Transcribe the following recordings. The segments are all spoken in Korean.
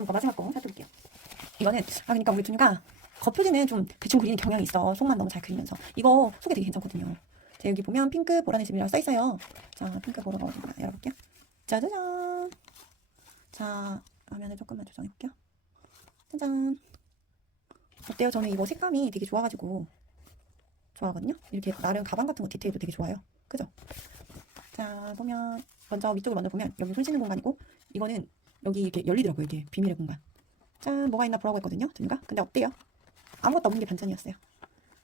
이거 마지막 거 살펴볼게요. 이거는 아 그러니까 우리 준이가 겉표지는 좀 대충 그리는 경향이 있어. 속만 너무 잘 그리면서 이거 속에 되게 괜찮거든요. 자 여기 보면 핑크 보라의 집이라고 써 있어요. 자 핑크 보라가 어딘가 열어볼게요. 짜자잔. 자 화면을 조금만 조정해 볼게요. 짜잔. 어때요? 저는 이거 색감이 되게 좋아가지고 좋아하거든요. 이렇게 나름 가방 같은 거 디테일도 되게 좋아요. 그죠? 자 보면 먼저 위쪽을 먼저 보면 여기 손 씻는 공간이고 이거는 여기 이렇게 열리더라고요. 이게 비밀의 공간. 짠 뭐가 있나 보라고 했거든요. 준이가. 근데 없대요. 아무것도 없는 게 반전이었어요.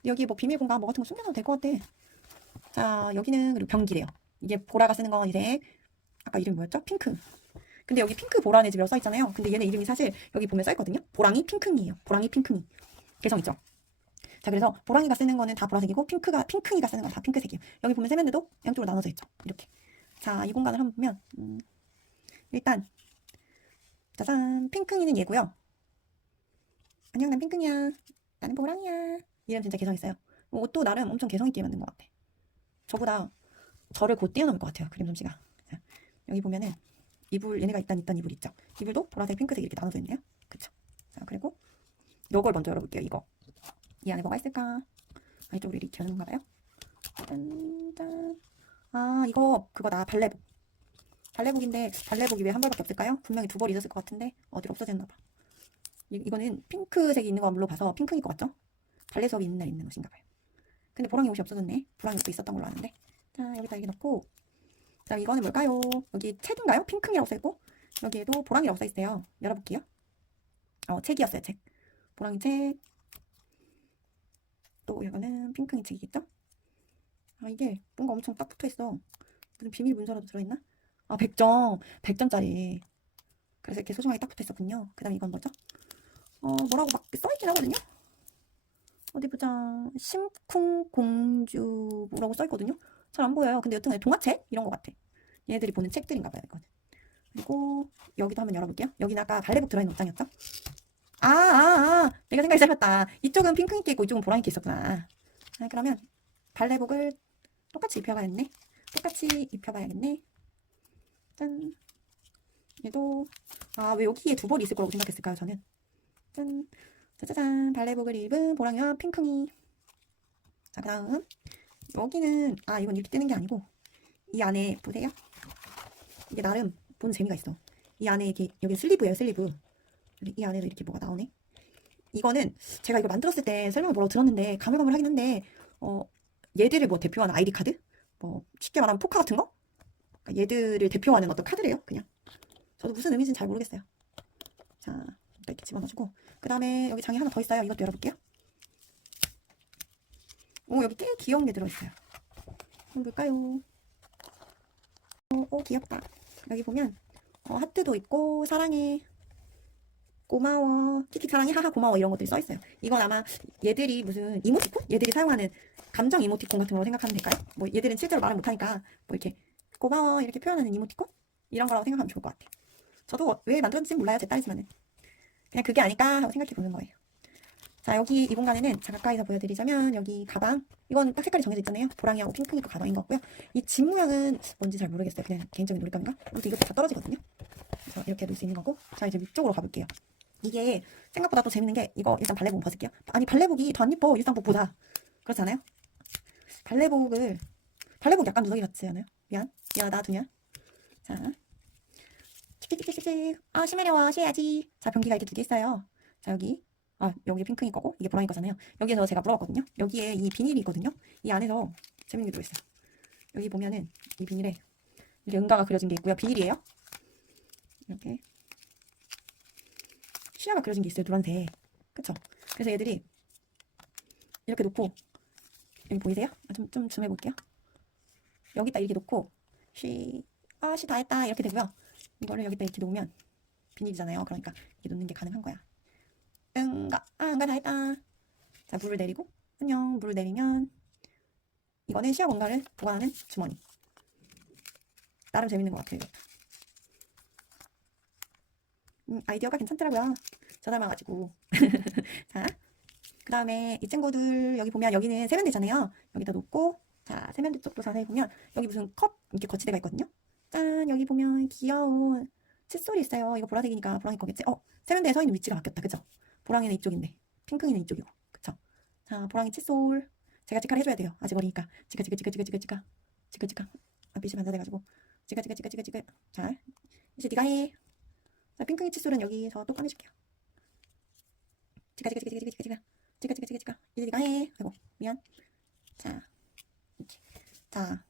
여기 뭐 비밀 공간 뭐 같은 거 숨겨놔도 될 것 같아. 자 여기는 그리고 변기래요. 이게 보라가 쓰는 건 이제 아까 이름 뭐였죠? 핑크. 근데 여기 핑크 보라네 집이라고 써 있잖아요. 근데 얘네 이름이 사실 여기 보면 써 있거든요. 보랑이 핑크이에요. 보랑이 핑크이. 개성 있죠? 자 그래서 보랑이가 쓰는 거는 다 보라색이고 핑크가 핑크이가 쓰는 건 다 핑크색이에요. 여기 보면 세면대도 양쪽으로 나눠져 있죠. 이렇게. 자 이 공간을 한번 보면 음, 일단 짜잔 핑크이는 얘고요. 안녕 난 핑크이야. 나는 보랑이야. 이름 진짜 개성 있어요. 뭐 옷도 나름 엄청 개성 있게 만든 것 같아. 저보다 저를 곧 뛰어넘을 것 같아요. 그림 솜씨가. 자, 여기 보면은 이불 얘네가 일단 있던 이불 있죠. 이불도 보라색, 핑크색 이렇게 나눠져 있네요. 그쵸? 자 그리고 요걸 먼저 열어볼게요. 이거 이 안에 뭐가 있을까? 아 이쪽으로 이렇게 여는 건가 봐요. 짠짠. 아 이거 그거다 발레복. 발레복인데 발레복이 왜 한 벌밖에 없을까요? 분명히 두 벌 있었을 것 같은데 어디로 없어졌나 봐. 이, 이거는 핑크색이 있는 걸로 봐서 핑크일 것 같죠? 발레 수업이 있는 날 입는 옷인가 봐요. 근데 보랑이 옷이 없어졌네. 보랑이 옷도 있었던 걸로 아는데. 자 여기다 이렇게 넣고 자 이거는 뭘까요? 여기 책인가요? 핑크이라고 써있고 여기에도 보랑이라고 써있어요. 열어볼게요. 어 책이었어요 책. 보랑이 책. 또 이거는 핑크이 책이겠죠? 아 이게 뭔가 엄청 딱 붙어있어. 무슨 비밀 문서라도 들어있나? 아 100점. 100점짜리. 그래서 이렇게 소중하게 딱 붙어 있었군요. 그 다음에 이건 뭐죠? 어 뭐라고 막 써있긴 하거든요. 어디 보자. 심쿵 공주 뭐라고 써있거든요. 잘 안 보여요. 근데 여튼 동화책 이런 것 같아. 얘네들이 보는 책들인가 봐요. 이거는. 그리고 여기도 한번 열어볼게요. 여기는 아까 발레복 들어있는 옷장이었죠? 아, 아, 아. 내가 생각이 짧았다. 이쪽은 핑크인게 있고 이쪽은 보라인게 있었구나. 아, 그러면 발레복을 똑같이 입혀봐야겠네. 똑같이 입혀봐야겠네. 짠. 얘도 아, 왜 여기에 두 벌이 있을 거라고 생각했을까요? 저는. 짠. 짜자잔. 발레복을 입은 보랑이와 핑크이. 자, 그 다음. 여기는, 아, 이건 이렇게 뜨는 게 아니고, 이 안에, 보세요. 이게 나름 보는 재미가 있어. 이 안에 이렇게, 여기 슬리브예요, 슬리브. 이 안에도 이렇게 뭐가 나오네. 이거는 제가 이거 만들었을 때 설명을 뭐라고 들었는데, 가물가물하긴 한데, 어, 얘들을 뭐 대표하는 아이디 카드? 뭐, 쉽게 말하면 포카 같은 거? 그러니까 얘들을 대표하는 어떤 카드래요, 그냥. 저도 무슨 의미인지는 잘 모르겠어요. 자, 이렇게 집어넣어주고. 그 다음에 여기 장이 하나 더 있어요. 이것도 열어볼게요. 오, 여기 꽤 귀여운 게 들어있어요. 한번 볼까요? 오, 오, 귀엽다. 여기 보면, 어, 하트도 있고, 사랑해. 고마워. 키키 사랑해. 하하 고마워. 이런 것들이 써 있어요. 이건 아마 얘들이 무슨 이모티콘? 얘들이 사용하는 감정 이모티콘 같은 거 생각하면 될까요? 뭐 얘들은 실제로 말을 못하니까 뭐 이렇게 고마워 이렇게 표현하는 이모티콘? 이런 거라고 생각하면 좋을 것 같아요. 저도 왜 만들었는지 몰라요. 제 딸이지만은. 그냥 그게 아닐까 하고 생각해 보는 거예요. 자 여기 이 공간에는 자 가까이서 보여드리자면 여기 가방 이건 딱 색깔이 정해져 있잖아요 보랑이하고 핑크니까 가방인 것 같고요 이 집 모양은 뭔지 잘 모르겠어요 그냥 개인적인 놀감인가 아무튼 이것도 다 떨어지거든요 그래서 이렇게 놓을 수 있는 거고 자 이제 위쪽으로 가볼게요 이게 생각보다 또 재밌는 게 이거 일단 발레복 벗을게요 아니 발레복이 더 안 예뻐 일상복보다 그렇지 않아요? 발레복을 발레복 약간 누더기 같지 않아요? 미안 미안하다 두냐 자. 칙칙칙칙칙 아 심하려워 쉬어야지. 자 변기가 이렇게 두 개 있어요. 자 여기. 아 여기 핑크인 거고 이게 보라인 거잖아요. 여기에서 제가 물어봤거든요. 여기에 이 비닐이 있거든요. 이 안에서 재밌는 게 들어있어요? 여기 보면은 이 비닐에 이렇게 응가가 그려진 게 있고요. 비닐이에요. 이렇게. 시야가 그려진 게 있어요 노란색 그쵸? 그래서 얘들이 이렇게 놓고 여기 보이세요? 아, 좀, 좀 줌해 볼게요. 여기다 이렇게 놓고 쉬, 아, 쉬다 했다. 이렇게 되고요. 이거를 여기다 이렇게 놓으면 비닐이잖아요. 그러니까 이렇게 놓는 게 가능한 거야. 응가 아 응가 다 했다. 자 물을 내리고 안녕. 물을 내리면 이거는 시야 공간을 보관하는 주머니. 나름 재밌는 것 같아요. 음, 아이디어가 괜찮더라고요. 저 닮아가지고. 자 그 다음에 이 친구들 여기 보면 여기는 세면대잖아요. 여기다 놓고 자, 세면대 쪽도 자세히 보면 여기 무슨 컵 이렇게 거치대가 있거든요. 짠, 여기 보면 귀여운 칫솔이 있어요. 이거 보라색이니까 보라색 거겠지? 어, 세면대에 서 있는 위치가 바뀌었다. 그죠? 보랑이는 이쪽인데, 핑크이는 이쪽이고. 그쵸? 자, 보랑이 칫솔. 제가 치카를 해줘야 돼요. 아직 어리니까. 치카, 치카, 치카, 치카, 치카, 치카. 치카, 치카. 아, 빛이 반사돼가지고. 치카, 치카, 치카, 치카, 치카. 자, 이제 네가 해. 자, 핑크이 칫솔은 여기서 또 꺼내줄게요. 치카, 치카, 치카, 치카, 치카, 치카. 치카, 치카, 치카, 치카. 이제 네가 해. 아이고, 미안. 자, 자,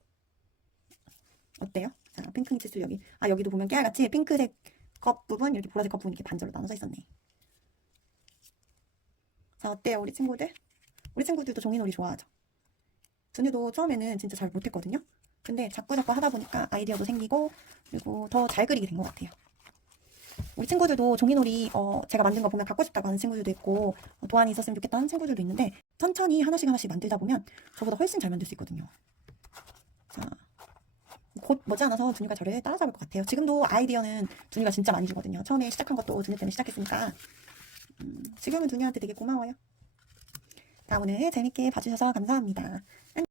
어때요? 자, 핑크이 칫솔 여기. 아, 여기도 보면 깨알같이 핑크색 컵 부분, 이렇게 보라색 컵 부분 이렇게 반절로 나눠져 있었네. 자, 어때요, 우리 친구들? 우리 친구들도 종이놀이 좋아하죠? 준유도 처음에는 진짜 잘 못했거든요. 근데 자꾸 자꾸 하다 보니까 아이디어도 생기고 그리고 더 잘 그리게 된 것 같아요. 우리 친구들도 종이놀이 어, 제가 만든 거 보면 갖고 싶다고 하는 친구들도 있고 어, 도안이 있었으면 좋겠다 하는 친구들도 있는데 천천히 하나씩 하나씩 만들다 보면 저보다 훨씬 잘 만들 수 있거든요. 자, 곧 머지않아서 준이가 저를 따라잡을 것 같아요. 지금도 아이디어는 준이가 진짜 많이 주거든요. 처음에 시작한 것도 준이 때문에 시작했으니까 음, 지금은 준이한테 되게 고마워요. 자, 오늘 재밌게 봐주셔서 감사합니다.